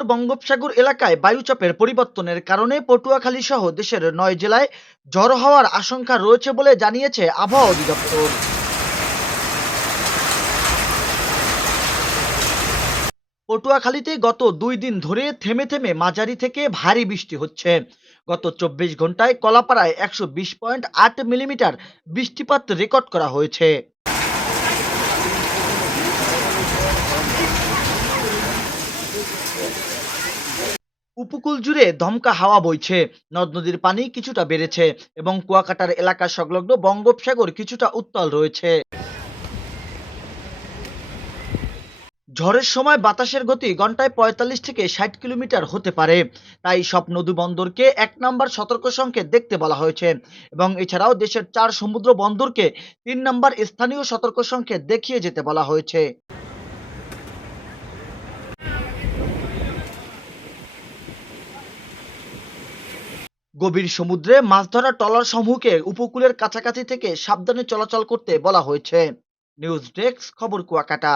উত্তর বঙ্গোপসাগর এলাকায় বায়ুচাপের পরিবর্তনের কারণে পটুয়াখালী সহ দেশের ৯ জেলায় ঝড়ো হওয়ার আশঙ্কা রয়েছে বলে জানিয়েছে আবহাওয়া অধিদপ্তর। পটুয়াখালীতে গত ২ দিন ধরে থেমে থেমে মাঝারি থেকে ভারী বৃষ্টি হচ্ছে। গত ২৪ ঘন্টায় কলাপাড়ায় ১২০.৮ মিলিমিটার বৃষ্টিপাত রেকর্ড করা হয়েছে। উপকূল জুড়ে দমকা হাওয়া বইছে, নদ নদীর পানি কিছুটা বেড়েছে এবং কুয়াকাটার এলাকা সংলগ্ন বঙ্গোপসাগর কিছুটা উত্তাল রয়েছে। ঝড়ের সময় বাতাসের গতি ঘন্টায় ৪৫ থেকে ৬০ কিলোমিটার হতে পারে। তাই সব নদী বন্দরকে ১ নম্বর সতর্ক সংকেত দেখতে বলা হয়েছে এবং এছাড়াও দেশের ৪ সমুদ্র বন্দরকে ৩ নম্বর স্থানীয় সতর্ক সংকেত দেখিয়ে যেতে বলা হয়েছে। গভীর সমুদ্রে মাছ ধরা ট্রলার সমূহকে উপকূলের কাছাকাছি থেকে সাবধানে চলাচল করতে বলা হয়েছে। নিউজ ডেস্ক, খবর কুয়াকাটা।